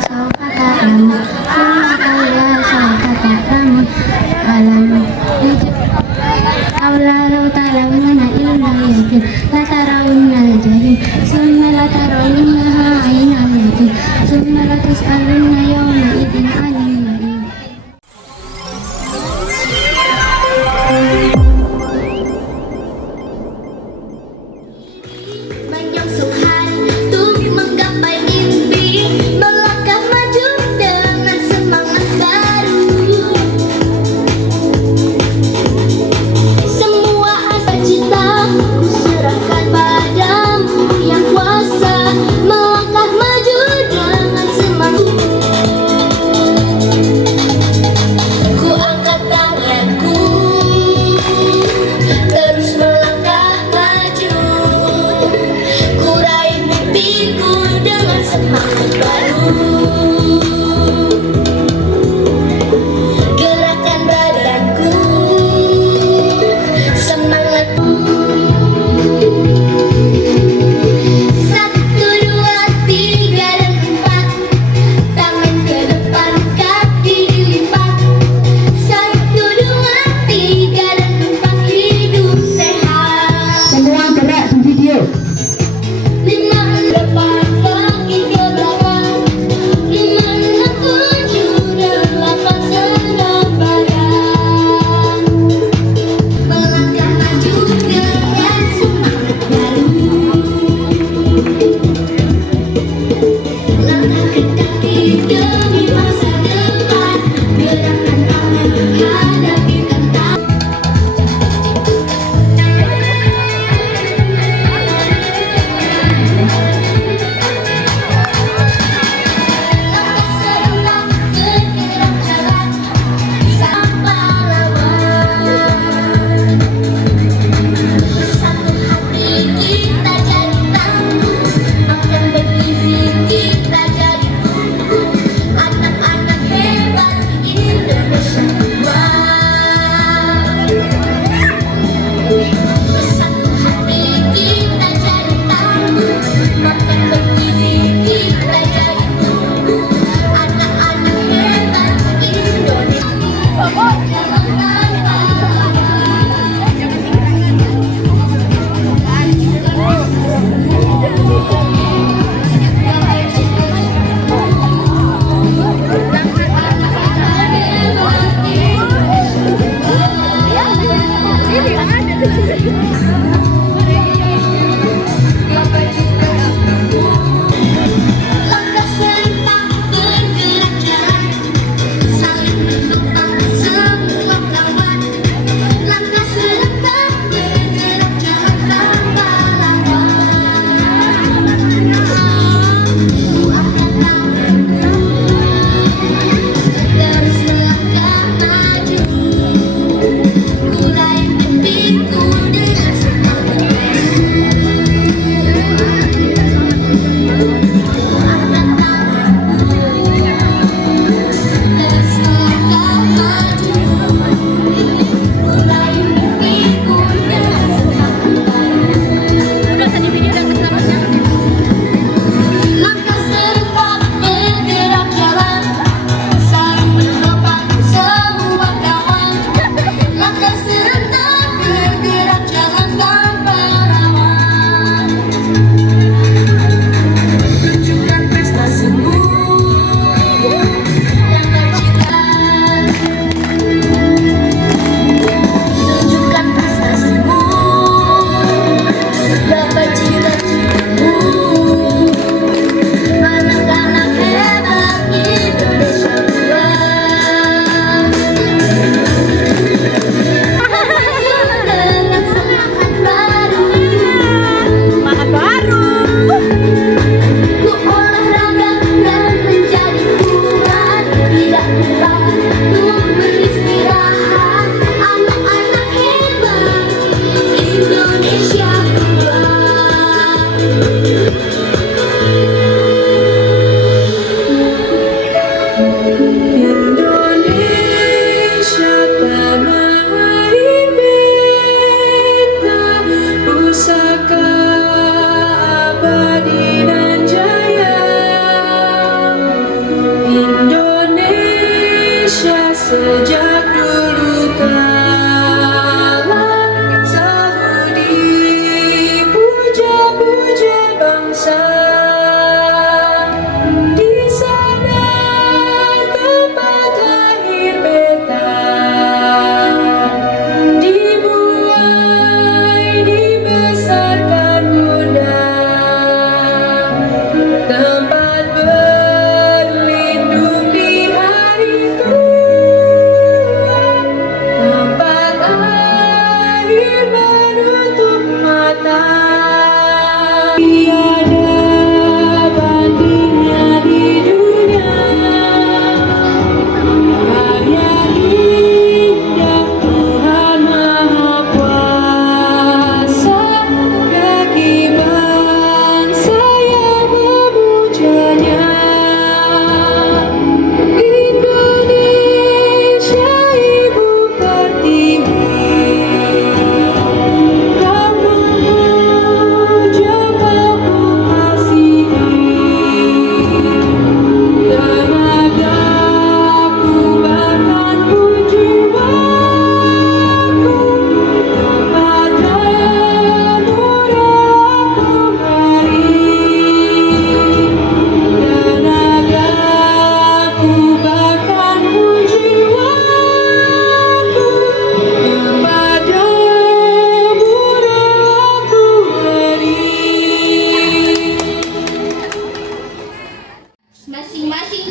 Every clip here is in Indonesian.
sawfa ta'lamun summa kalla sawfa ta'lamun aula law ta'lamuna ilmal yaqin la tarawunna al-jahim summa la tarawunnaha 'ainal yaqin summa la tus'alunna yawma idzin 'anil na'im. Menyongsong hari untuk menggapai mimpi, melangkah maju dengan semangat baru. Semua asa cita ku serahkan padamu yang kuasa, melangkah maju dengan semangat.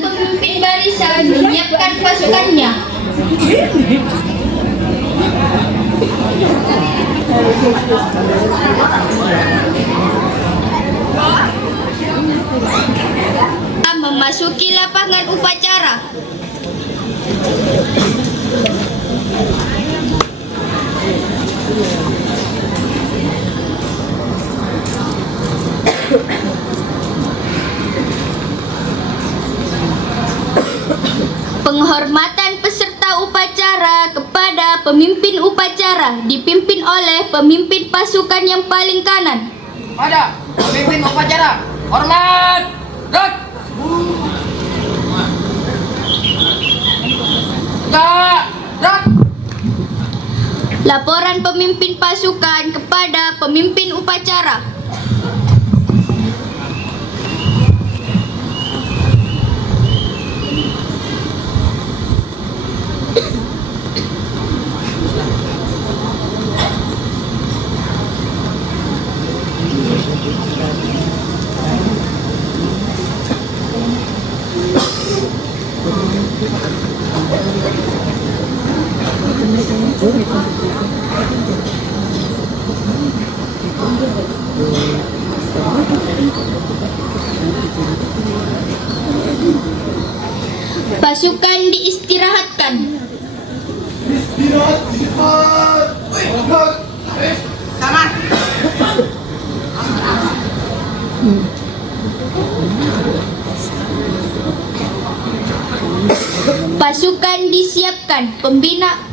pemimpin barisan menyiapkan pasukannya. Memasuki lapangan upacara. Penghormatan peserta upacara kepada pemimpin upacara dipimpin oleh pemimpin pasukan yang paling kanan. Pada pemimpin upacara, hormat, gerak. Gerak. Laporan pemimpin pasukan kepada pemimpin upacara. Pasukan diistirahatkan. Sama. Pasukan disiapkan. Pembina.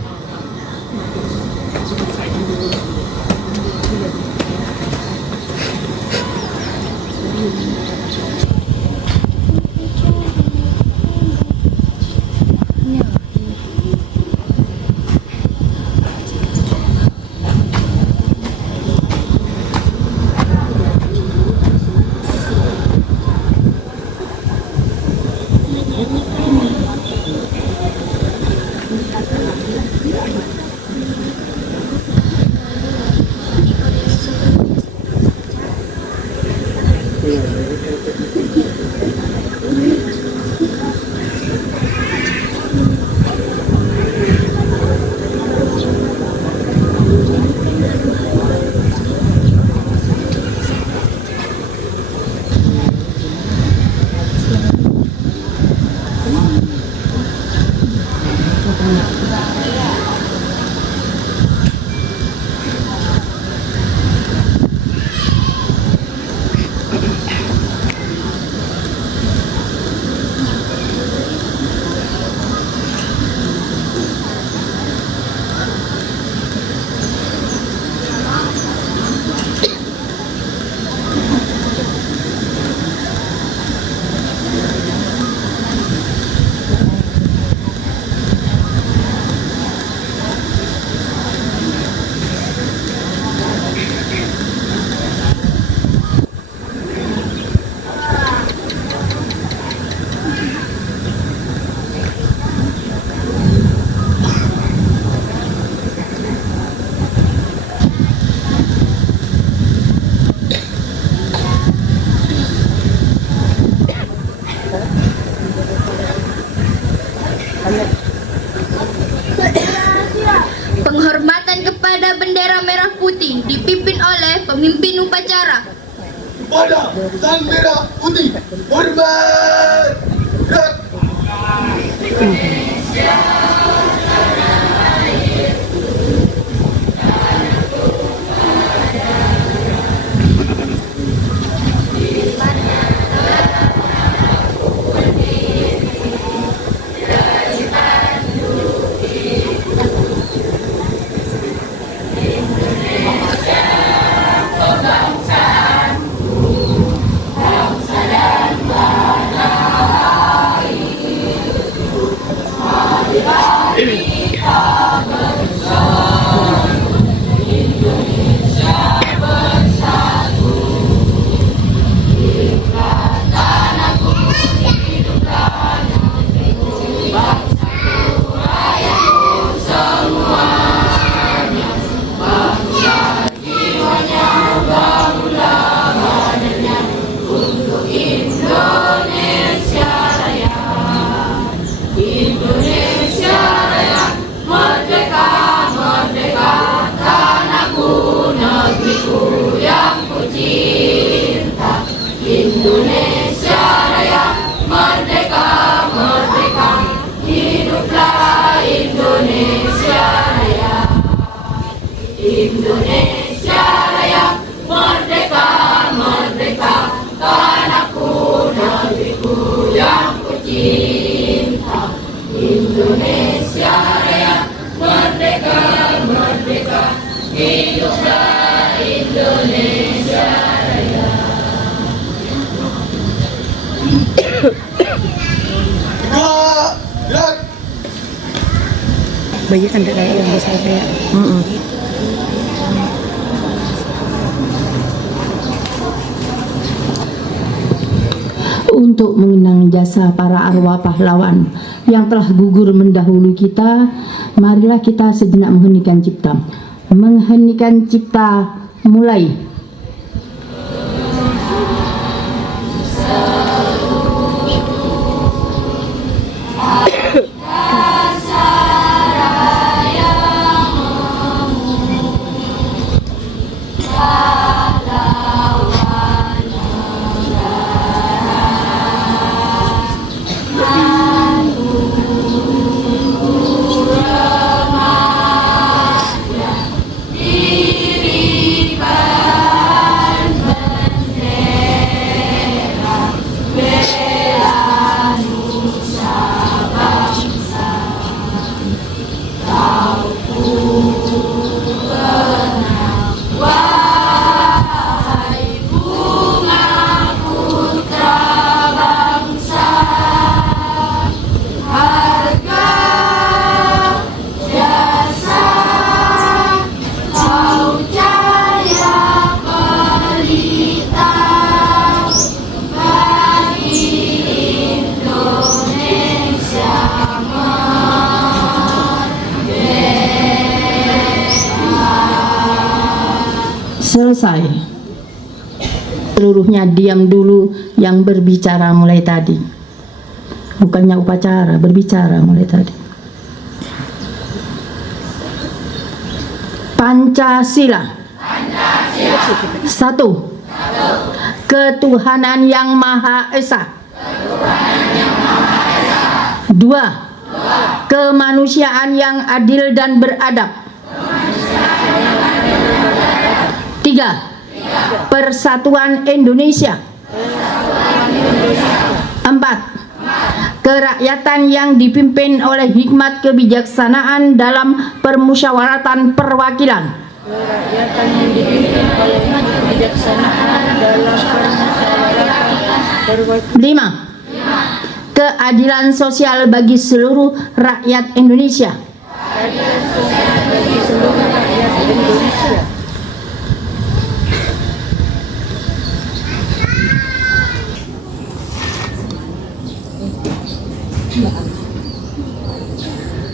Penghormatan kepada bendera merah putih dipimpin oleh pemimpin upacara. Pada sang merah putih, hormat. Gerak. Gerak. Bayi kan kayak yang besar kayak. Untuk mengenang jasa para arwah pahlawan yang telah gugur mendahului kita, marilah kita sejenak mengheningkan cipta. Mengheningkan cipta mulai. Selesai. Seluruhnya diam dulu yang berbicara mulai tadi. Bukannya upacara, berbicara mulai tadi. Pancasila. Satu. Ketuhanan yang Maha Esa. Dua. Kemanusiaan yang adil dan beradab. Tiga. Persatuan Indonesia. Empat. Kerakyatan yang dipimpin oleh hikmat kebijaksanaan dalam permusyawaratan perwakilan. Lima. Keadilan sosial bagi seluruh rakyat Indonesia.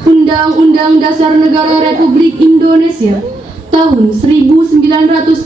Undang-Undang Dasar Negara Republik Indonesia tahun 1945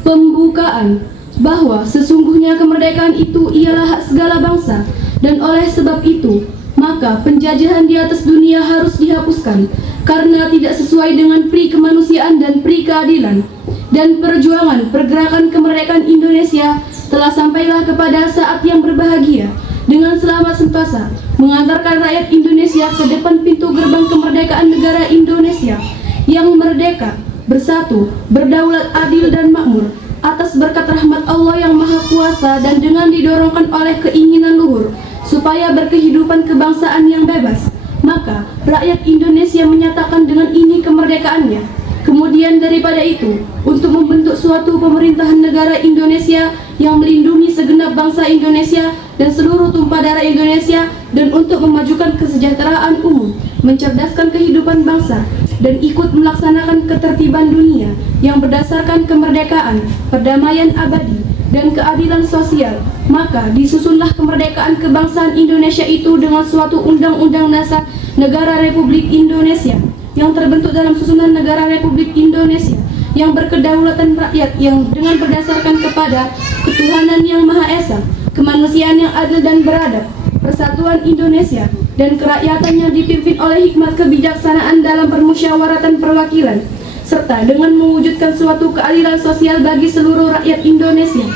pembukaan bahwa sesungguhnya kemerdekaan itu ialah hak segala bangsa, dan oleh sebab itu maka penjajahan di atas dunia harus dihapuskan karena tidak sesuai dengan pri kemanusiaan dan pri keadilan. Dan perjuangan pergerakan kemerdekaan Indonesia telah sampailah kepada saat yang berbahagia dengan selamat sentosa mengantarkan rakyat Indonesia ke depan pintu gerbang kemerdekaan negara Indonesia yang merdeka, bersatu, berdaulat, adil dan makmur atas berkat rahmat Allah yang Maha Kuasa, dan dengan didorongkan oleh keinginan luhur supaya berkehidupan kebangsaan yang bebas, maka rakyat Indonesia menyatakan dengan ini kemerdekaannya. Kemudian daripada itu, untuk membentuk suatu pemerintahan negara Indonesia yang melindungi segenap bangsa Indonesia dan seluruh tumpah darah Indonesia, dan untuk memajukan kesejahteraan umum, mencerdaskan kehidupan bangsa, dan ikut melaksanakan ketertiban dunia yang berdasarkan kemerdekaan, perdamaian abadi, dan keadilan sosial, maka disusunlah kemerdekaan kebangsaan Indonesia itu dengan suatu undang-undang dasar negara Republik Indonesia yang terbentuk dalam susunan negara Republik Indonesia yang berkedaulatan rakyat, yang dengan berdasarkan kepada ketuhanan yang Maha Esa, kemanusiaan yang adil dan beradab, persatuan Indonesia, dan kerakyatan yang dipimpin oleh hikmat kebijaksanaan dalam permusyawaratan perwakilan, serta dengan mewujudkan suatu keadilan sosial bagi seluruh rakyat Indonesia.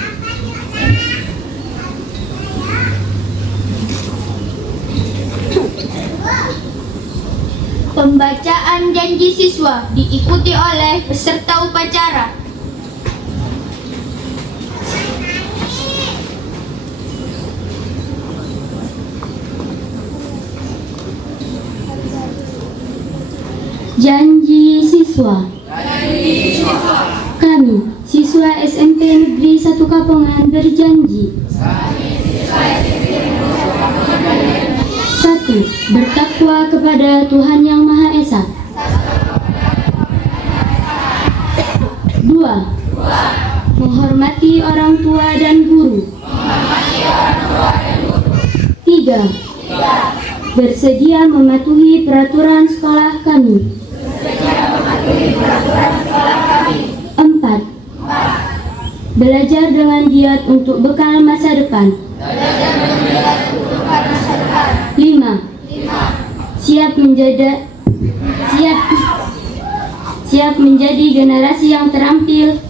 Pembacaan janji siswa diikuti oleh peserta upacara. Janji siswa. Kami, siswa SMP Negeri 1 Kapongan berjanji. 1. Bertakwa kepada Tuhan Yang Maha Esa. 2. Menghormati orang tua dan guru. 3. Bersedia mematuhi peraturan sekolah kami. 4. Belajar dengan giat untuk bekal masa depan. 5. Siap menjadi generasi yang terampil,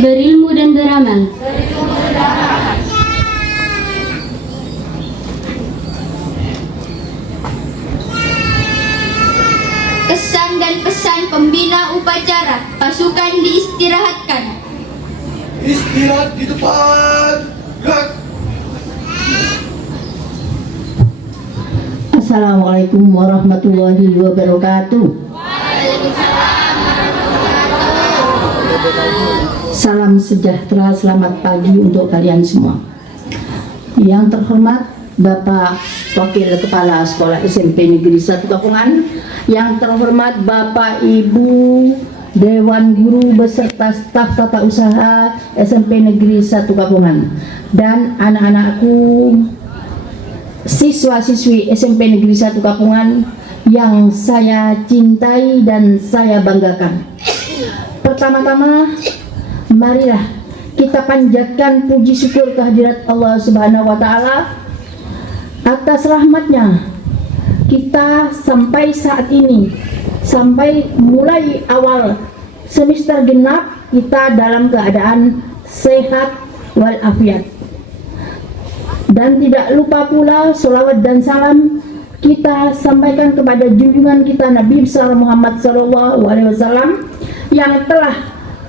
berilmu dan beramal. Kesan dan pesan pembina upacara, pasukan diistirahatkan. Istirahat di depan. Gerak. Assalamualaikum warahmatullahi wabarakatuh. Salam sejahtera, selamat pagi untuk kalian semua. Yang terhormat Bapak Wakil Kepala Sekolah SMP Negeri 1 Kapongan, yang terhormat Bapak Ibu Dewan Guru beserta staf tata usaha SMP Negeri 1 Kapongan, dan anak-anakku siswa-siswi SMP Negeri 1 Kapongan yang saya cintai dan saya banggakan. Pertama-tama, marilah kita panjatkan puji syukur kehadirat Allah Subhanahu wa Ta'ala atas rahmatnya. Kita sampai saat ini, sampai mulai awal semester genap, kita dalam keadaan sehat walafiat. Dan tidak lupa pula salawat dan salam kita sampaikan kepada junjungan kita Nabi besar Muhammad SAW yang telah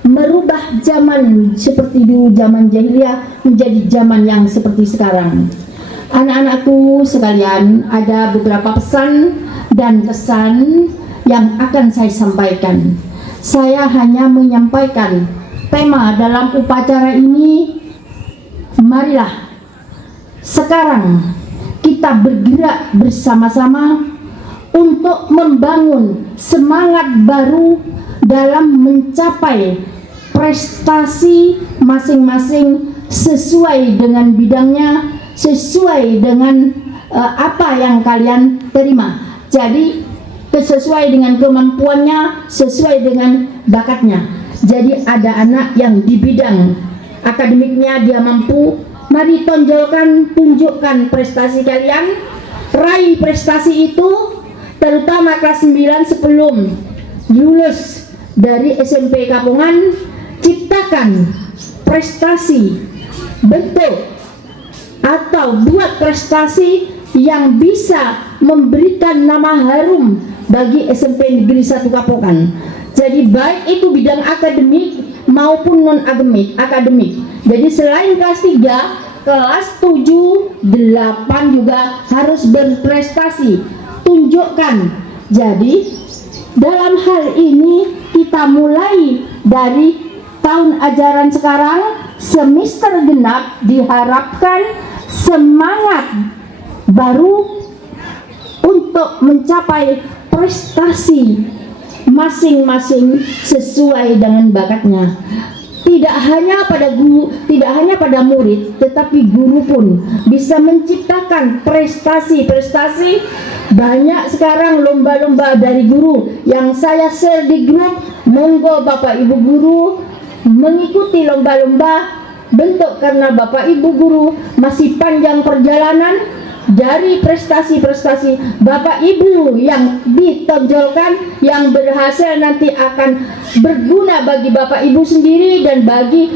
merubah zaman seperti dulu zaman jahiliyah menjadi zaman yang seperti sekarang. Anak-anakku sekalian, ada beberapa pesan dan kesan yang akan saya sampaikan. Saya hanya menyampaikan tema dalam upacara ini. Marilah sekarang kita bergerak bersama-sama untuk membangun semangat baru dalam mencapai prestasi masing-masing sesuai dengan bidangnya, sesuai dengan apa yang kalian terima. Jadi sesuai dengan kemampuannya, sesuai dengan bakatnya. Jadi ada anak yang di bidang akademiknya dia mampu, mari tonjolkan, tunjukkan prestasi kalian, raih prestasi itu, terutama kelas 9 sebelum lulus dari SMP Kapongan, ciptakan prestasi, bentuk atau buat prestasi yang bisa memberikan nama harum bagi SMP Negeri 1 Kapongan. Jadi baik itu bidang akademik maupun non akademik. Jadi selain kelas 3, kelas 7, 8 juga harus berprestasi. Tunjukkan. Jadi dalam hal ini kita mulai dari tahun ajaran sekarang, semester genap, diharapkan semangat baru untuk mencapai prestasi masing-masing sesuai dengan bakatnya. Tidak hanya pada guru, tidak hanya pada murid, tetapi guru pun bisa menciptakan prestasi-prestasi. Banyak sekarang lomba-lomba dari guru yang saya share di grup. Monggo Bapak Ibu guru mengikuti lomba-lomba bentuk, karena Bapak Ibu guru masih panjang perjalanan. Dari prestasi-prestasi Bapak Ibu yang ditonjolkan, yang berhasil nanti akan berguna bagi Bapak Ibu sendiri dan bagi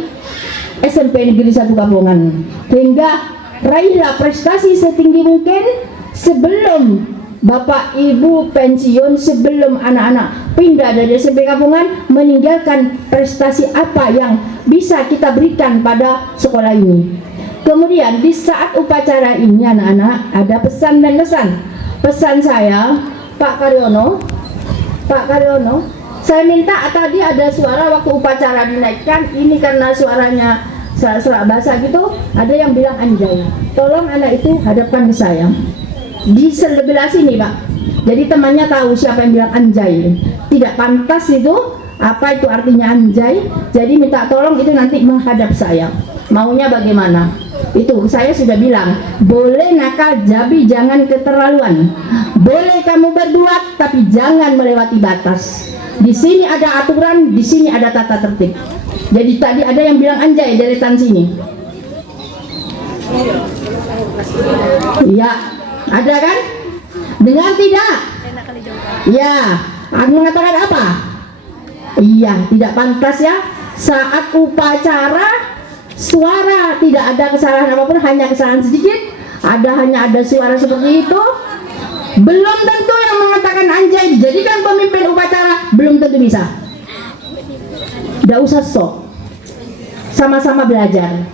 SMP Negeri 1 Kapongan. Sehingga raihlah prestasi setinggi mungkin sebelum Bapak Ibu pensiun, sebelum anak-anak pindah dari SMP Kapongan, meninggalkan prestasi apa yang bisa kita berikan pada sekolah ini. Kemudian di saat upacara ini anak-anak ada pesan dan kesan. Pesan saya, Pak Karyono, saya minta tadi ada suara waktu upacara dinaikkan, ini karena suaranya serak basah gitu, ada yang bilang anjay. Tolong anak itu hadapkan ke saya. Di sebelah sini Pak. Jadi temannya tahu siapa yang bilang anjay. Tidak pantas itu, apa itu artinya anjay. Jadi minta tolong itu nanti menghadap saya. Maunya bagaimana? Itu saya sudah bilang, boleh nakal tapi jangan keterlaluan. Boleh kamu berbuat tapi jangan melewati batas. Di sini ada aturan, di sini ada tata tertib. Jadi tadi ada yang bilang anjay deretan sini. Ya, ada kan? Dengar tidak? Ya, aku mengatakan apa? Iya, tidak pantas ya. Saat upacara suara tidak ada kesalahan apapun, hanya kesalahan sedikit. Hanya ada suara seperti itu. Belum tentu yang mengatakan anjay dijadikan pemimpin upacara, belum tentu bisa. Tidak usah sok. Sama-sama belajar.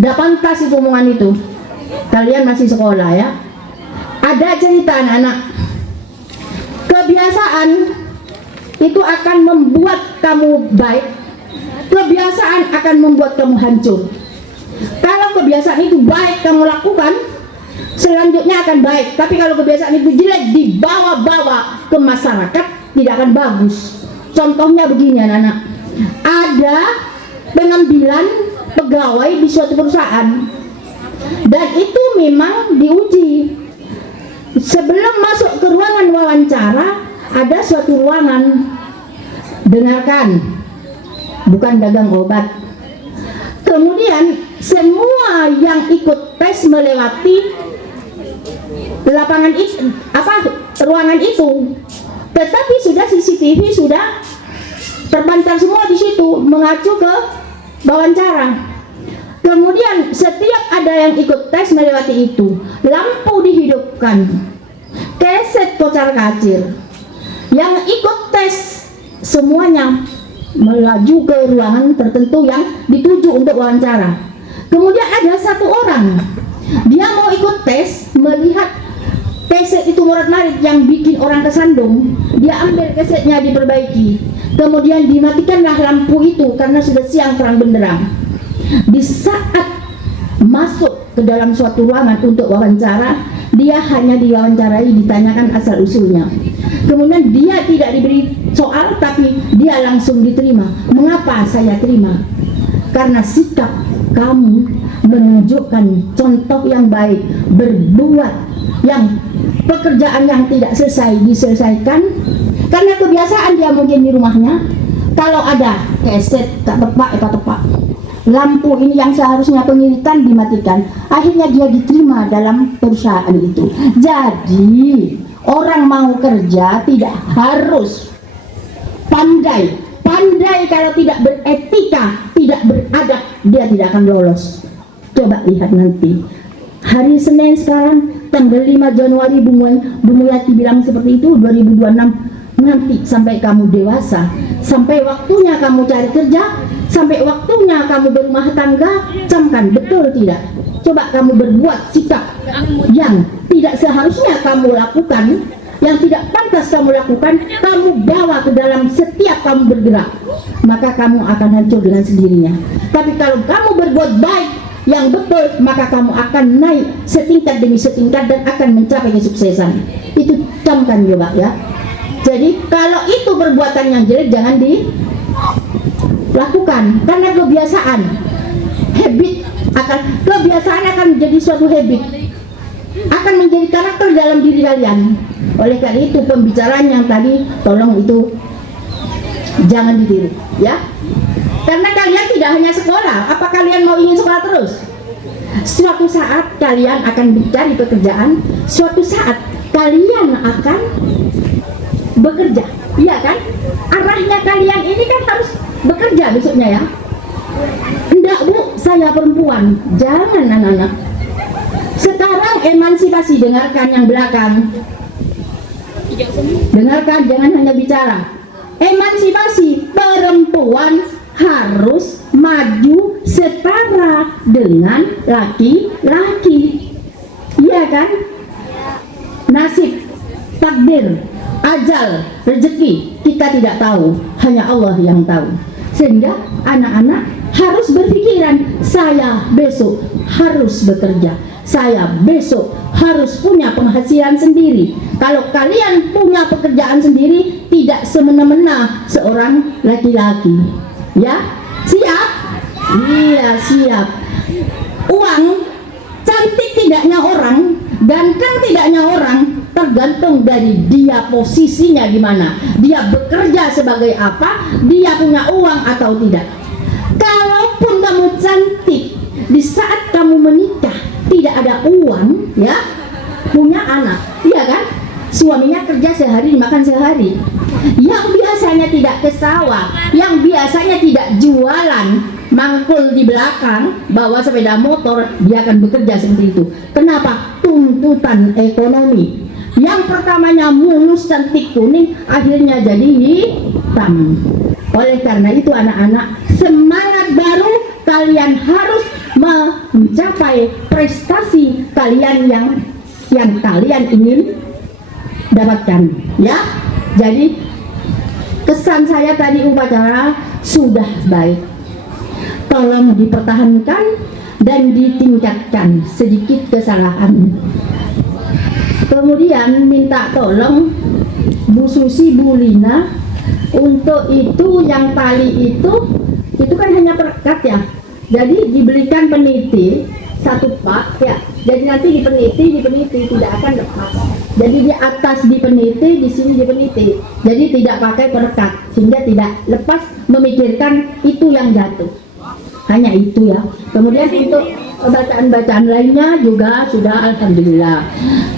Tidak pantas itu omongan itu. Kalian masih sekolah ya. Ada cerita anak-anak. Kebiasaan itu akan membuat kamu baik. Kebiasaan akan membuat kamu hancur. Kalau kebiasaan itu baik kamu lakukan, selanjutnya akan baik. Tapi kalau kebiasaan itu jelek dibawa-bawa ke masyarakat, tidak akan bagus. Contohnya begini anak-anak. Ada pengambilan pegawai di suatu perusahaan, dan itu memang diuji. Sebelum masuk ke ruangan wawancara, ada suatu ruangan. Dengarkan, bukan dagang obat. Kemudian semua yang ikut tes melewati lapangan itu, ruangan itu, tetapi sudah CCTV sudah terpancar semua di situ mengacu ke wawancara. Kemudian setiap ada yang ikut tes melewati itu, lampu dihidupkan, keset kocar-kacir. Yang ikut tes semuanya melaju ke ruangan tertentu yang dituju untuk wawancara. Kemudian ada satu orang, dia mau ikut tes, melihat keset itu morat-marit yang bikin orang kesandung, dia ambil kesetnya diperbaiki. Kemudian dimatikanlah lampu itu karena sudah siang terang benderang. Di saat masuk ke dalam suatu ruangan untuk wawancara, dia hanya diwawancarai, ditanyakan asal usulnya. Kemudian dia tidak diberi soal, tapi dia langsung diterima. Mengapa saya terima? Karena sikap kamu menunjukkan contoh yang baik, berbuat yang pekerjaan yang tidak selesai diselesaikan. Karena kebiasaan dia mungkin di rumahnya, kalau ada keset tak tepak, lampu ini yang seharusnya pengiritan dimatikan, akhirnya dia diterima dalam perusahaan itu. Jadi orang mau kerja tidak harus pandai. Kalau tidak beretika, tidak beradab, dia tidak akan lolos. Coba lihat nanti hari Senin sekarang tanggal 5 Januari Bu Muyati bilang seperti itu, 2026. Nanti sampai kamu dewasa, sampai waktunya kamu cari kerja, sampai waktunya kamu berumah tangga, camkan betul tidak? Coba kamu berbuat sikap yang tidak seharusnya kamu lakukan, yang tidak pantas kamu lakukan, kamu bawa ke dalam setiap kamu bergerak, maka kamu akan hancur dengan sendirinya. Tapi kalau kamu berbuat baik yang betul, maka kamu akan naik setingkat demi setingkat dan akan mencapai kesuksesan. Itu camkan coba ya. Jadi kalau itu perbuatan yang jelek jangan dilakukan, karena kebiasaan, kebiasaan akan menjadi suatu habit, akan menjadi karakter dalam diri kalian. Oleh karena itu pembicaraan yang tadi tolong itu jangan ditiru ya. Karena kalian tidak hanya sekolah, apa kalian mau ingin sekolah terus? Suatu saat kalian akan mencari pekerjaan, suatu saat kalian akan bekerja, iya kan? Arahnya kalian ini kan harus bekerja besoknya ya. Enggak Bu, saya perempuan. Jangan anak-anak. Sekarang emansipasi, dengarkan yang belakang. Dengarkan, jangan hanya bicara. Emansipasi, perempuan harus maju setara dengan laki-laki. Iya kan? Nasib takdir, ajal, rezeki kita tidak tahu, hanya Allah yang tahu. Sehingga anak-anak harus berpikiran, saya besok harus bekerja, saya besok harus punya penghasilan sendiri. Kalau kalian punya pekerjaan sendiri, tidak semena-mena seorang laki-laki. Ya, siap? Iya, siap. Uang, cantik tidaknya orang, ganteng tidaknya orang, tergantung dari dia posisinya di mana, dia bekerja sebagai apa, dia punya uang atau tidak. Kalaupun kamu cantik, di saat kamu menikah tidak ada uang, ya, punya anak, iya kan? Suaminya kerja sehari, makan sehari. Yang biasanya tidak ke sawah, yang biasanya tidak jualan, mangkul di belakang, bawa sepeda motor, dia akan bekerja seperti itu. Kenapa? Tuntutan ekonomi. Yang pertamanya mulus cantik kuning, akhirnya jadi hitam. Oleh karena itu anak-anak, semangat baru, kalian harus mencapai prestasi kalian yang kalian ingin dapatkan, ya. Jadi kesan saya tadi upacara sudah baik, tolong dipertahankan dan ditingkatkan sedikit kesalahan. Kemudian minta tolong Bu Susi, Bu Lina, untuk itu yang tali itu kan hanya perekat ya. Jadi dibelikan peniti satu pak ya. Jadi nanti dipeniti tidak akan lepas. Jadi di atas dipeniti, di sini dipeniti. Jadi tidak pakai perekat sehingga tidak lepas, memikirkan itu yang jatuh. Hanya itu ya. Kemudian untuk bacaan-bacaan lainnya juga sudah alhamdulillah.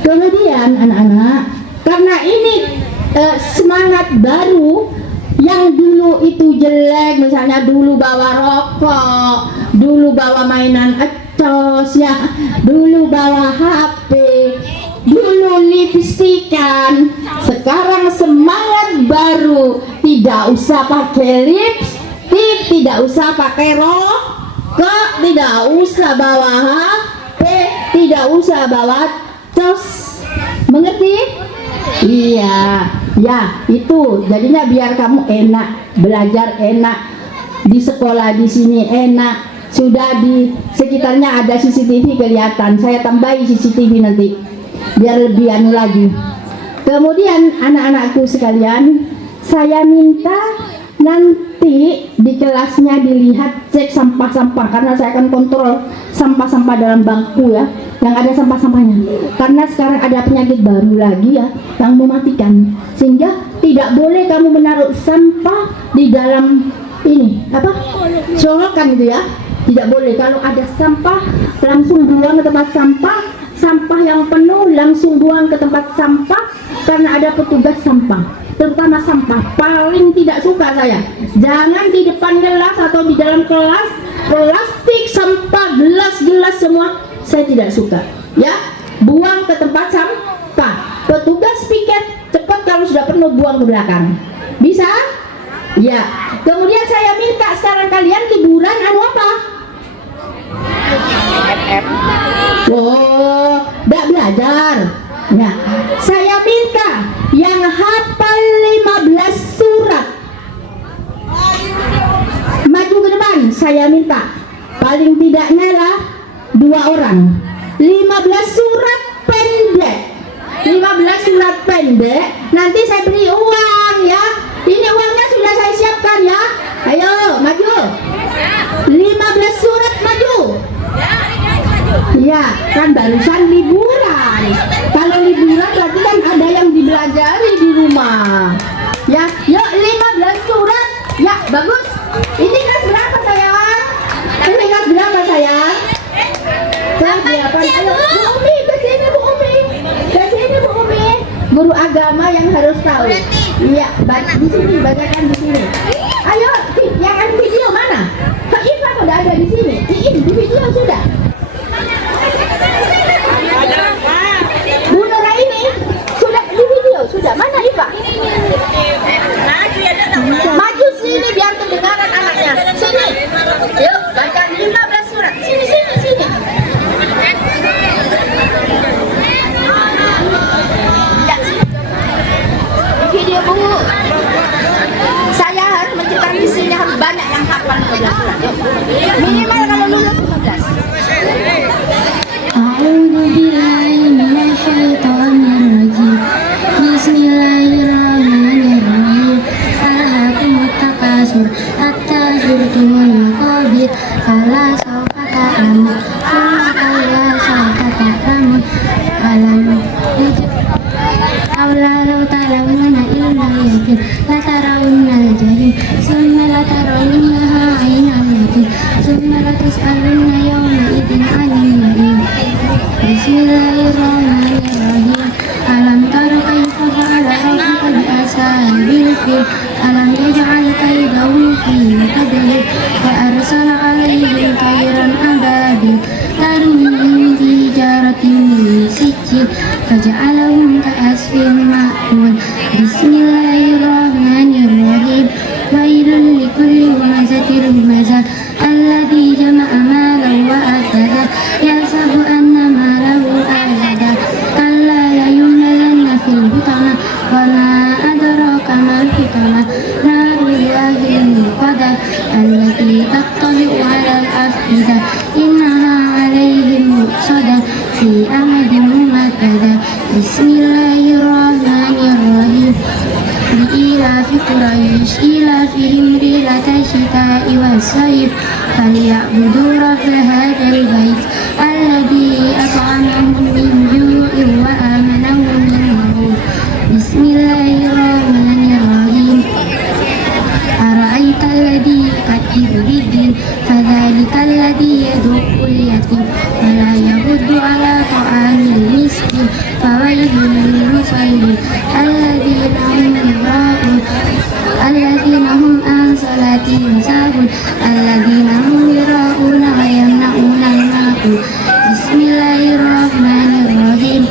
Kemudian anak-anak, karena ini semangat baru, yang dulu itu jelek, misalnya dulu bawa rokok, dulu bawa mainan ecos ya, dulu bawa HP, dulu lipstikan. Sekarang semangat baru, tidak usah pakai lipstik, tidak usah pakai rokok, tidak usah bawa HP, tidak usah bawa cos. Mengerti? Iya, ya itu jadinya biar kamu enak belajar, enak di sekolah, di sini enak. Sudah di sekitarnya ada CCTV kelihatan. Saya tambahi CCTV nanti biar lebih anu lagi. Kemudian anak-anakku sekalian, saya minta nanti di kelasnya dilihat, cek sampah-sampah, karena saya akan kontrol sampah-sampah dalam bangku ya, yang ada sampah-sampahnya. Karena sekarang ada penyakit baru lagi ya, yang mematikan, sehingga tidak boleh kamu menaruh sampah di dalam ini apa, colokan gitu ya, tidak boleh. Kalau ada sampah langsung buang ke tempat sampah, sampah yang penuh langsung buang ke tempat sampah, karena ada petugas sampah. Terutama sampah paling tidak suka saya, jangan di depan kelas atau di dalam kelas, plastik, sampah, gelas semua saya tidak suka ya. Buang ke tempat sampah, petugas piket cepat, kalau sudah penuh buang ke belakang, bisa ya. Kemudian saya minta sekarang kalian liburan anu apa? Oh, tidak belajar ya. Saya minta yang hafal 15 surat maju ke depan. Saya minta paling tidaknya lah 2 orang, 15 surat pendek, 15 surat pendek. Nanti saya beri uang ya. Ini uangnya sudah saya siapkan ya. Ayo maju, 15 surat maju ya. Kan barusan liburan, kalau liburan berarti kan ada yang dibelajari di rumah ya. Yuk 15 surat ya, bagus. Ini kelas berapa sayang? Ini kelas berapa sayang? Kelas 8. Ayo Bu Umi, ke sini Bu Umi, ke sini Bu Umi, guru agama yang harus tahu. Iya, di sini, bacakan di sini. Ayo, yang ada video mana? Kak Iva sudah ada di sini. Di video sudah. Bu Nora ini sudah di video sudah. Mana Iva? Maju sini biar kedengaran anaknya. Sini. Yuk, baca 15 surat. Sini. Ya, Bismillahirrahmanirrahim. Alam tara kaifa fa'ala rabbuka bi ashabil fil. Alam yaj'al kaydahum fi tadlil wa arsala 'alaihim tayran ababil tarmihim bi hijaratin min sijil faj'alahum ka'asfin ma'kul. Bismillahirrahmanirrahim. Wailul likulli humazatin lumazah alladzi jama'a malan wa addada yahsabu anna malahu akhlada kalla la yumlanna fil hutama wa ma adraka mal hutama narullahil muqadah allati tattali'u 'alal af'idah innaha 'alaihim muqsadah fi amadin mumaddada. Bismillahirrahmanirrahim. Li'ilafi Quraisy ilafihim rihlata syita'i was-sayf falyabudu rabb hadzal bait alladzi at'amahum min ju'in wa amanahum min khawf. Bismillahirrahmanirrahim. Ara'aita alladzi yukadzibu bid-din fadzalika alladzi yad'ul yatim wa la yahuddu 'ala ta'amil miskin fawailul lil musallin alladzina hum an salatihim sahun alladzina hum yura'una wa yamna'una al-ma'un. Bismillahirrahmanirrahim.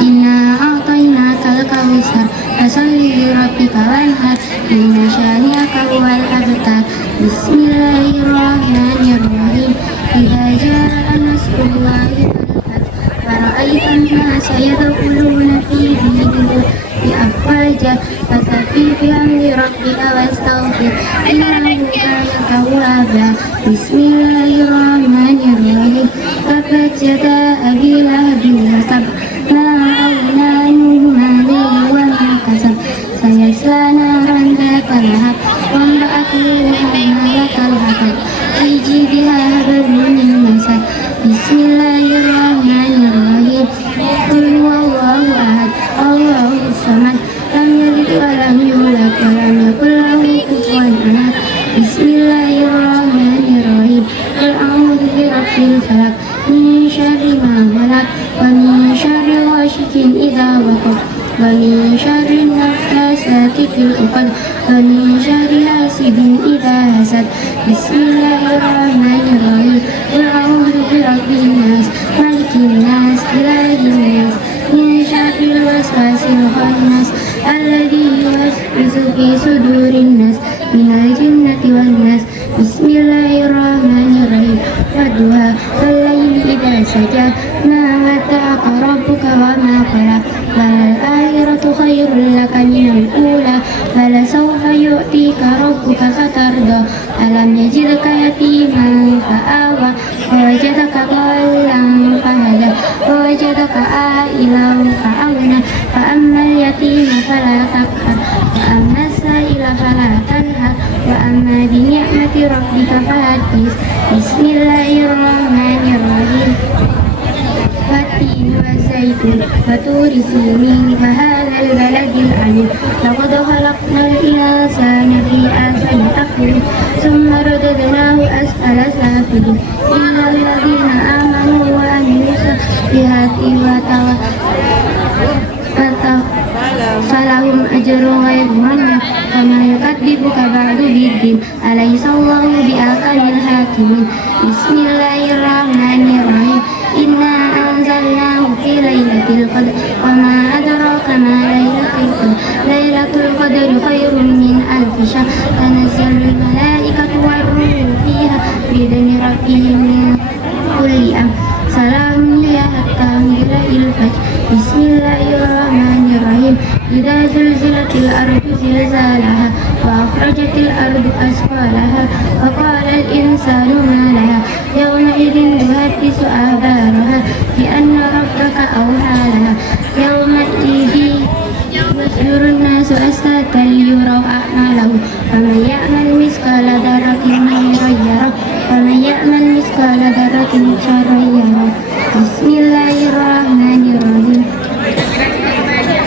Inna a'tainakal kautsar fasalli li rabbika wanhar inna syani'aka huwal abtar. Bismillahirrahmanirrahim. Idza jaa'a nasrullahi wal fath wa ra'aitan nasa yadkhuluna fi dinillahi afwaja fasabbih bihamdi rabbika wastaghfir innahu kana tawwaba. Bismillahirrahmanirrahim. Tabbat yada abi lahabin wa tab ma aghna anhu maluhu wa ma kasab sayasla naran dhata lahab wa imra'atuhu hammalatal hatab fi jidiha hablum min masad. Bismillahirrahmanirrahim. Qul huwallahu ahad Allahus samad lam yalid wa lam yulad wa lam yakul lahu kufuwan ahad. Bismillahirrahmanirrahim. Qul a'udzu birabbil falaq min syarri ma khalaq wa min syarri ghasiqin idza waqab wa min syarri nafasati fil 'uqad wa min syarri hasidin idza hasad. Bismillahirrahmanirrahim. Qul a'udzu birabbin nas malikin nas ilahin nas min syarril waswasil khannas alladzi yuwaswisu fi sudurin nas minal jinnati wan nas. Bismillahirrahmanirrahim. Wadduha wal-laili idza saja ma wada'aka rabbuka wa ma qala wal akhiratu khairul laka minal ula wala sawfa yu'tika rabbuka fatarda alam yajidka yatiman fa'awa wa wajadaka dhallan fahada wa wajadaka a'ilan fa'agna fa ammal yatima fala taqhar wa ammas sa'ila fala tanhar wa amma bi ni'mati rabbika fahaddits. Bismillahirrahmanirrahim. Wat-tini waz-zaitun wa turi sinin wa hadzal baladil amin laqad khalaqnal insana fi ahsani taqwim thumma radadnahu asfala safilin illa alladhina amanu wa amilus solihati wa falahum ajrun ghairu mamnun wa ma yukadzibuka ba'du bid-din alaysa Allahu bi'ahkamil hakimin. Bismillahirrahmanirrahim. Inna anzalnahu fi lailatul qadr wa ma adraka ma lailatul qadr lailatul qadri khairun min alfi syahr tanazzalul malaikatu war-ruhu fiha bi'izni rabbihim min kulli amr salamun hiya hatta matla'il fajr. Bismillahirrahmanirrahim. Idza zulzilatil ardu zilzalaha wa akhrajatil ardu asqalaha wa qala al insanu ma laha yawma idzin tuhaddithu akhbaraha bi anna rabbaka awha laha yawma idzin yusdurun nasu ashtatan liyuraw a'malahum faman ya'mal mithqala dzarratin khairan yarah wa man ya'mal mithqala dzarratin syarran yarah. Bismillahirrahmanirrahim.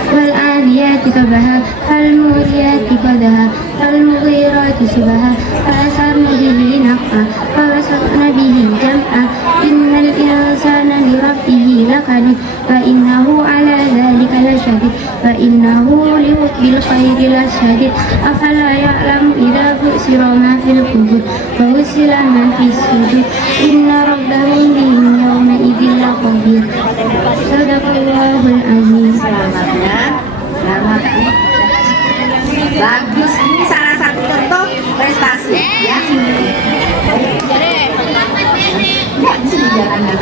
Wal adiyati qabaha fal muriyati qadaha fal mughirati subha fa asarna bihi naq'a fa wasaqna bihi jam'a إن الإنسان لربه لكنود فإنه على ذلك لشهيد فإنه لحب الخير لشديد أفلا يعلم إذا بؤسر ما في القبور وحصل ما في الصدور إن ربهم بهم يومئذ لخبير. Sadaqallahul azim. Selamat ya. Selamat. Bagus, ini salah satu contoh prestasi ya.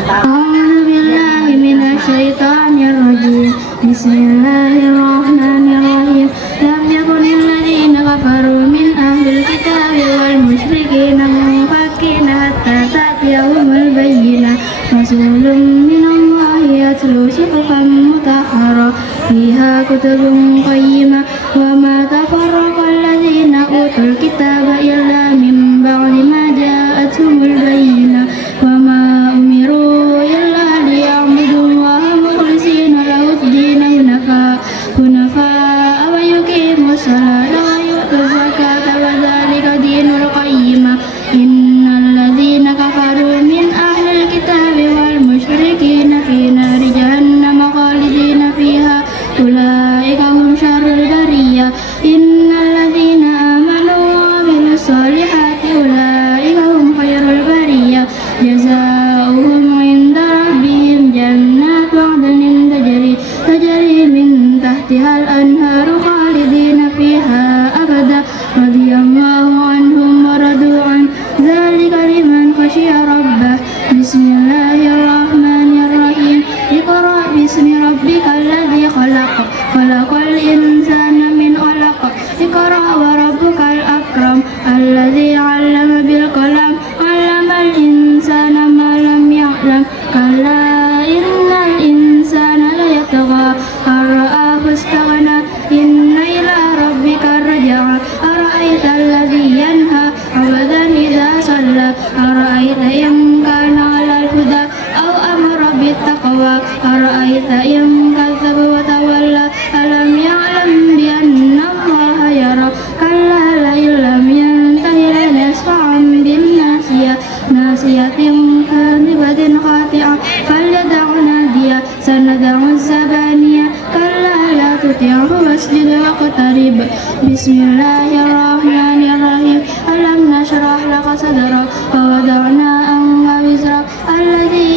A'udzu billahi minasyaitonir rajim. Bismillahirrahmanirrahim. Lam yakunil ladzina kafaru min ahlil kitabi wal musyrikin munfakin hatta ta'tiyahumul bayyinah. Rasulun minallahi yatlu suhufan mutahhara fiha kutubun qayyimah wa ma tafarraqal ladzina utul kitaba illa min ba'di ma ja'atuhumul bayyinah wa ma umiru illa liya'budullaha mukhlishina lahud-din hunafa wa yuqimus salata wa yutuz zakata wa dzalika dinul qayyimah. Innal ladzina kafaru min ahlil kitabi wal musyrikina fi nari jahannam khalidina fiha ulaika hum syarrul bariyah. Innal ladzina amanu wa amilus solihati ulaika hum khairul bariyah. Jazaohum 'inda rabbihim jannatu 'adnin tajri min tahtihal anharu khalidina fiha abada radhiyallahu anhum wa radu an dzalika liman khashiya rabbah. Bismillahirrahmanirrahim. Iqra bismi rabbikal ladzi khalaq khalaqal insana min 'alaq. Iqra wa rabbukal akram alladzi 'allama bil qalam 'allamal insana ma lam ya'lam. Kalla innal insana layatgha arra'ahu istaghna inna ila rabbika raj'a. Ara'aita alladzi yanha 'abdan idza shalla ara'aita in kana 'alal huda aw amara bit taqwa ara'aita in kadzdzaba wa tawalla alam ya'lam bi anna allaha yara. Kalla la illam yantahi lanasfa'an bin nasiyatin kadhibatin khati'ah falyad'u nadiya sanad'u zabaniya kalla la tuti'hu wasjud waqtarib. Bismillahirrahmanirrahim. Alam nashrah laka sadrak wa wada'na anka wizrak alladzi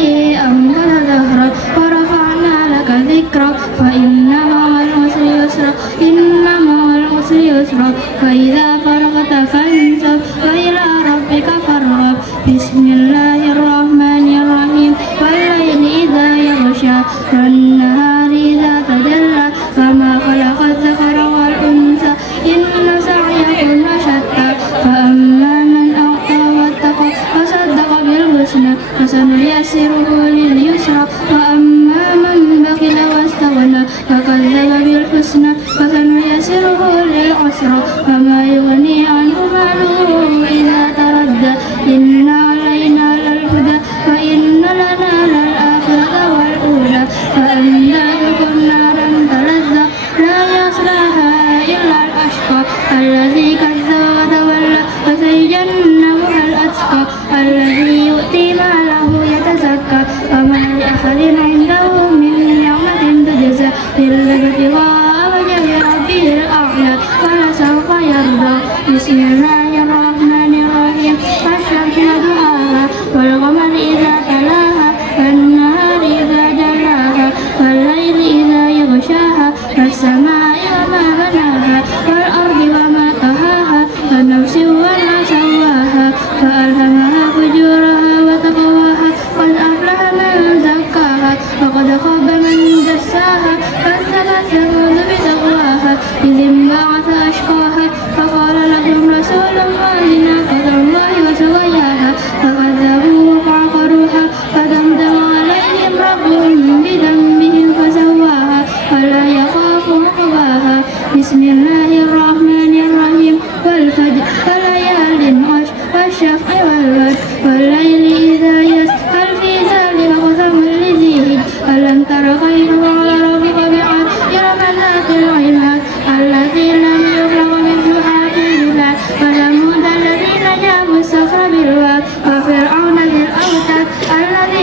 anqadha dhahrak wa rafa'na laka dhikrak fa inna ma'al usri yusra inna ma'al usri yusra fa idza faragta fansab wa ila rabbika farghab. Bismillahirrahmanirrahim. Wal-laili idza yaghsha wan-nahari idza tajalla wa ma khalaqadz dzakara wal unsa inna sa'yakum lashatta fa amma man a'ta wattaqa wa saddaqa bil husna fasanuyassiruhu lil yusra wa amma man bakhila wastaghna wa kadzdzaba bil husna fasanuyassiruhu lil usra wa ma yughni anhu maluhu idza taradda inna 'alaina lal huda wa inna lana lal akhirata wal ula fa andarukum naran talazza la yaslaha illa al ashqa alladzi kadzdzaba wa tawalla wa sayujannabuha al atqa alladzi yu'ti malahu yatazakka wa ma li ahadin 'indahu min ni'matin tujza illa ibtigha'a wajhi rabbihil a'la wa la sawfa yarda. Bismillahirrahmanirrahim. Asy-syamsu wa duhaha wal qamari idza talaha wan nahari idza jallaha wal laili idza yaghshaha was samaa'i wa ma banaha wal ardi wa ma tahaha wan nafsi wa ma sawwaha fa alhamaha fujuraha wa taqwaha qad aflaha man zakkaha wa qad khaba man dassaha kazzabat thamud bi taqwaha idh inba'atha ashqaha fa qala lahum rasulullahi naqatallahi wa suwayaha fakadzabuhu fa'aqaruha fadamdama 'alaihim rabbuhum bidhanbihim fasawwaha wa la yakhafu 'uqbaha. Bismillahirrahmanirrahim. Wal fajr wa layalin 'ashr wasyaf'i wal watr wal laili idza yasr hal fi dzalika qasamun lidzi hijr alam tara kayfa fa'ala rabbuka bi'ad irama dhatil 'imad allati lam yukhlaq mithluha fil bilad wa thamud alladhina jabu as-sakhra bil wad wa fir'auna dhil awtad alladhi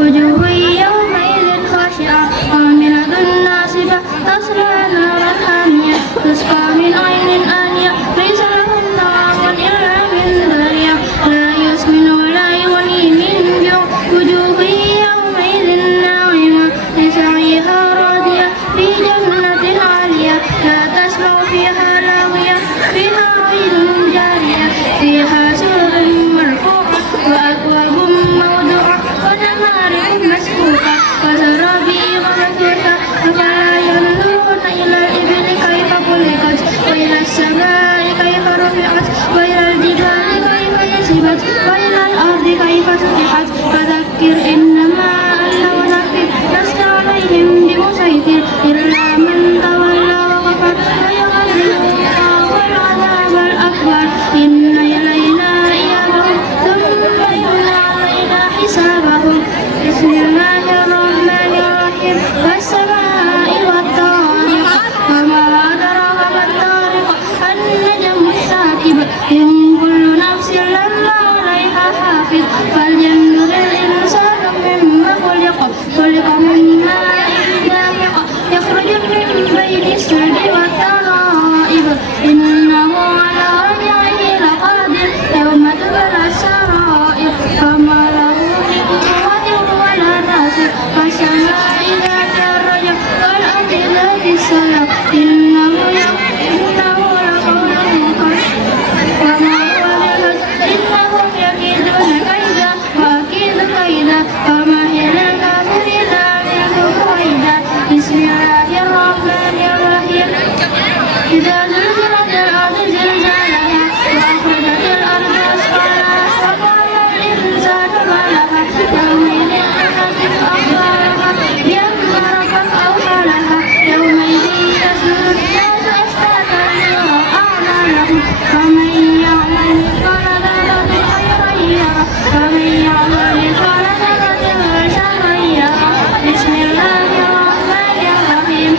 وجوه يومئذ خاشعة عاملة ناصبة تصلى نارا حامية تسقى من عين آنية ليس لهم طعام إلا من ضريع لا يسمن ولا يغني من جوع وجوه يومئذ ناعمة لسعيها راضية في جنة عالية لا تسمع فيها لاغية فيها عين جارية فيها سرر مرفوعة وأكواب موضوعة ونمارق مسكوكة وزرابي مبثوثة أفلا ينظرون إلى الإبل كيف خلقت وإلى السماء كيف رفعت وإلى الجبال كيف نصبت وإلى الأرض كيف سطحت فذكر إنما أنت مذكر لست عليهم بمسيطر إلا من تولى وكفر فيعذبه الله العذاب الأكبر إن إلينا إيابهم ثم إن علينا حسابهم بسم الله الرحمن الرحيم والسماء والطارق وما أدراك ما الطارق النجم الثاقب إن كل نفس لما عليها حافظ فلينظر الإنسان مما خلق خلق من ماء دافق يخرج من بين الصلب والترائب إنه على رجعه لقادر يوم تبلى السرائر فما له من قوة ولا ناصر والسماء ذات الرجع والأرض ذات الصدع إنه لقول كريم وما هو بالهزل إنهم يكيدون كيدا وأكيد كيدا ومهل الكافرين أمهلهم رويدا بسم الله الرحمن الرحيم إذا زلزلت الأرض زلزالها وأخرجت الأرض أثقالها وقال الإنسان ما لها يومئذ تحدث أخبارها بأن ربك أوحى لها يومئذ يصدر الناس أشتاتا ليروا أعمالهم فمن يعمل مثقال ذرة خيرا يره ومن يعمل مثقال ذرة شرا يره بسم الله الرحمن الرحيم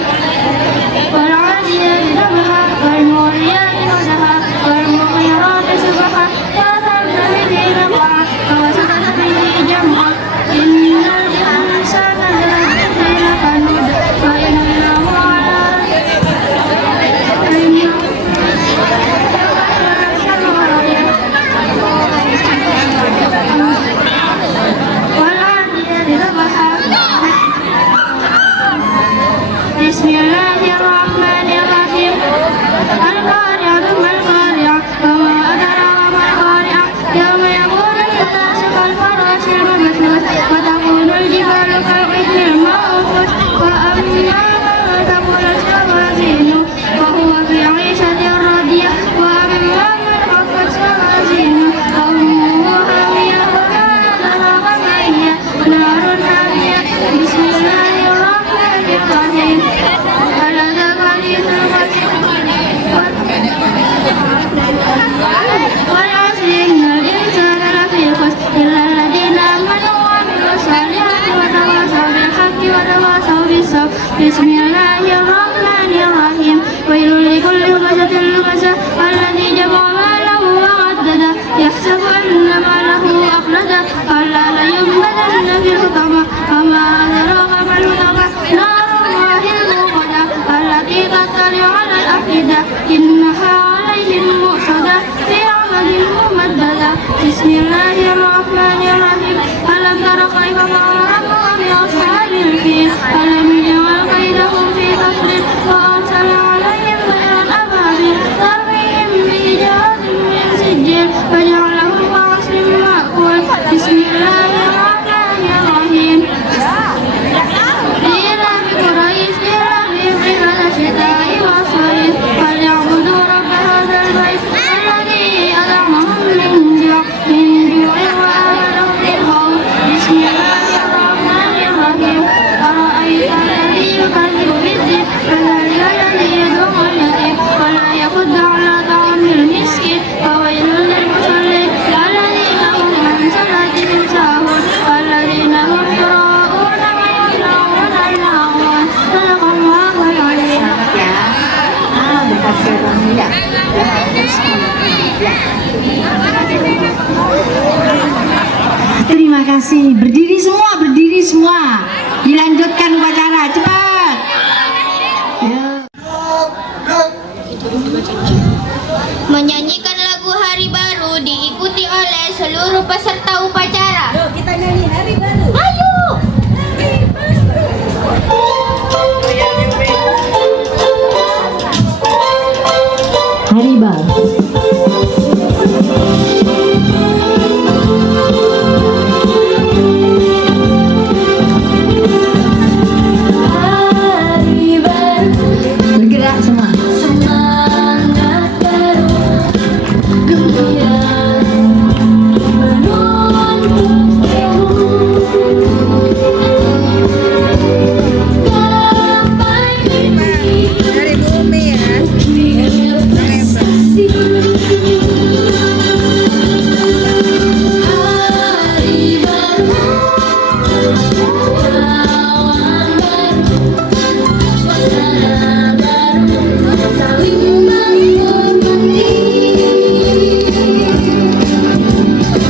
والعاديات ضبحا والموريات قدحا والمغيرات صبحا فأثرن به نقعا فوسطن به جمعا إن الإنسان لربه لكنود وإنه على والعاديات ضبحا بسم الله الرحمن الرحيم القارعة ما القارعة وما أدراك ما القارعة يوم يكون الناس كالفراش المبثوث وتكون الجبال كالعهن المنفوش وأما من ثقلت موازينه فهو في عيشة راضية وأما من خفت موازينه فأمه هاوية وما أدراك ما هي نار حامية بسم الله الرحمن الرحيم والعصر إن الإنسان لفي خسر إلا الذين آمنوا وعملوا الصالحات وتواصوا بالحق وتواصوا بالصبر بسم الله الرحمن الرحيم ويل لكل همزة لمزة الذي جمع ماله وعدده يحسب أن ماله أخلده كلا لينبذن في الحطمة وما أدراك ما الحطمة نار الله الموقدة التي تطلع على الأفئدة إنها عليهم مؤصدة في عمد ممددة بسم الله الرحمن الرحيم ألم تر كيف فعل ربك بأصحاب الفيل ألم يجعل كيدهم menyanyikan lagu Hari Baru diikuti oleh seluruh peserta upacara. Kita nyanyi Hari Baru. Ayo! Hari Baru. Bergerak semua. Semangat baru, gembira menuntut ilmu. Gapai mimpi Dari bumi ya. berprestasi. Hari baru, awan baru, suasana baru, saling menghormati,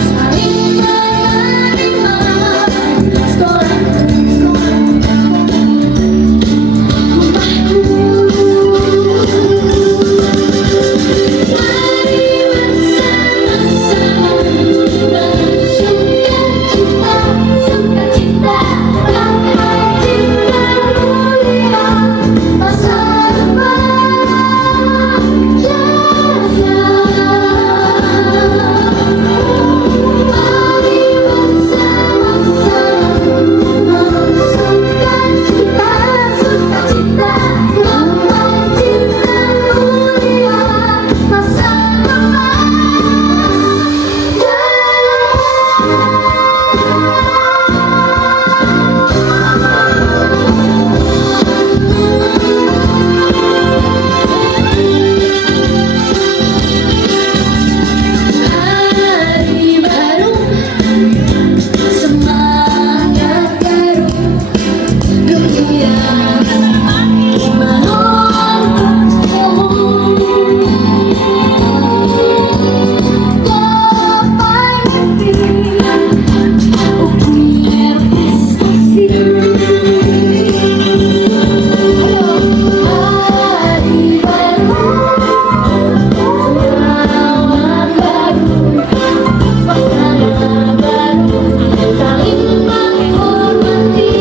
saling menerima. Sekolah hari baru, semangat baru, gembira menuntut ilmu. Gapai mimpi, ukir prestasi. Hari baru, awan baru, suasana baru, saling menghormati,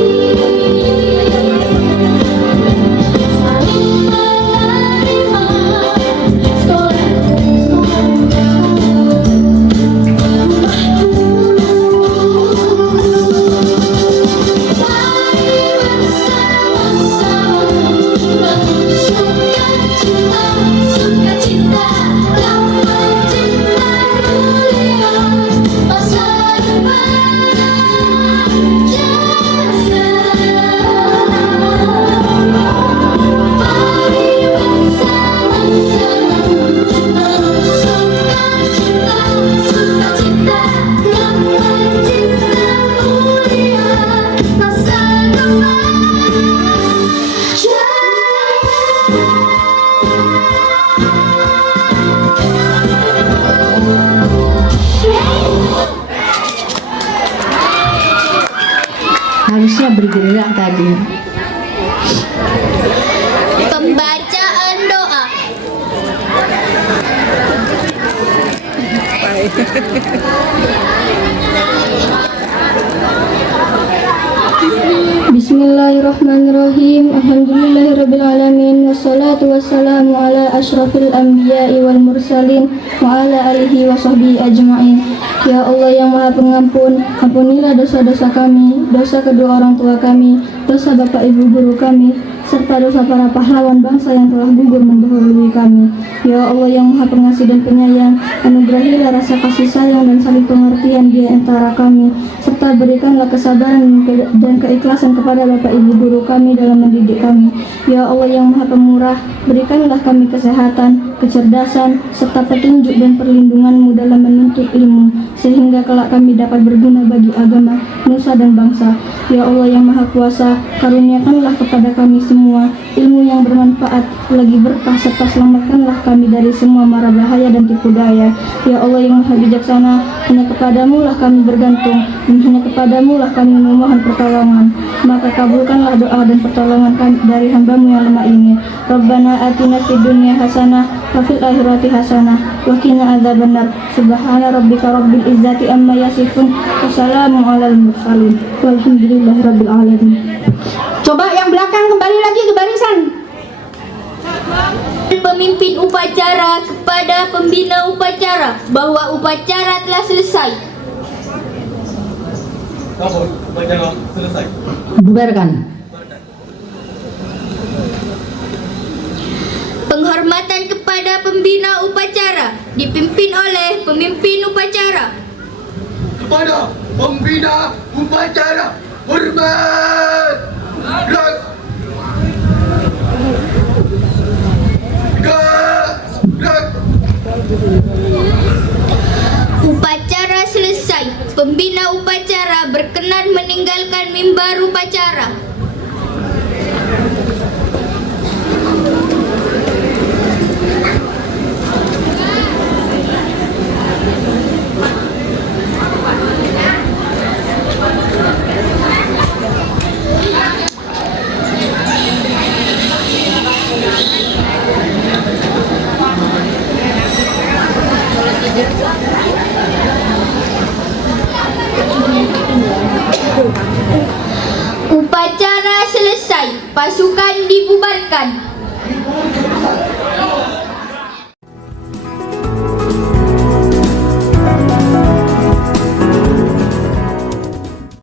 saling menerima. Sekolah sukacita, damai cinta mulia, masa depan jasa. Mari bersama-sama sukacita, damai cinta mulia, masa depan Harusnya bergerak tadi. Pembacaan doa. Bismillahirrahmanirrahim. Alhamdulillahirrabbilalamin. Wassalatu wassalamu ala ashrafil anbiya'i wal mursalin wa ala alihi wa sahbihi ajma'in. Ya Allah yang maha pengampun, ampunilah dosa-dosa kami, dosa kedua orang tua kami, dosa bapak ibu guru kami, serta dosa para pahlawan bangsa yang telah gugur mendahului kami. Ya Allah yang maha pengasih dan penyayang, anugerahilah rasa kasih sayang dan saling pengertian di antara kami, serta berikanlah kesabaran dan keikhlasan kepada bapak ibu guru kami dalam mendidik kami. Ya Allah yang maha pemurah, berikanlah kami kesehatan, kecerdasan, serta petunjuk dan perlindungan-Mu dalam menuntut ilmu, sehingga kelak kami dapat berguna bagi agama, nusa dan bangsa. Ya Allah yang maha kuasa, karuniakanlah kepada kami semua ilmu yang bermanfaat, lagi berkah, serta selamatkanlah kami dari semua mara bahaya dan tipu daya. Ya Allah yang maha bijaksana, hanya kepadamu lah kami bergantung, dan hanya kepadamu lah kami memohon pertolongan. Maka kabulkanlah doa dan pertolongan kami dari hamba-Mu yang lemah ini. Rabbana atina fid dunya hasanah وفي الآخرة حسنة وقنا عذاب النار سبحان ربك رب العزة عما يصفون وسلام على المرسلين والحمد لله رب العالمين. Coba yang belakang kembali lagi ke barisan. Pemimpin upacara kepada pembina upacara bahwa upacara telah selesai. Namun, upacara selesai. Bubarkan. Penghormatan kepada pembina upacara dipimpin oleh pemimpin upacara. Kepada pembina upacara, hormat. Gerak. Gerak. Upacara selesai. Pembina upacara berkenan meninggalkan mimbar upacara. Upacara selesai, pasukan dibubarkan.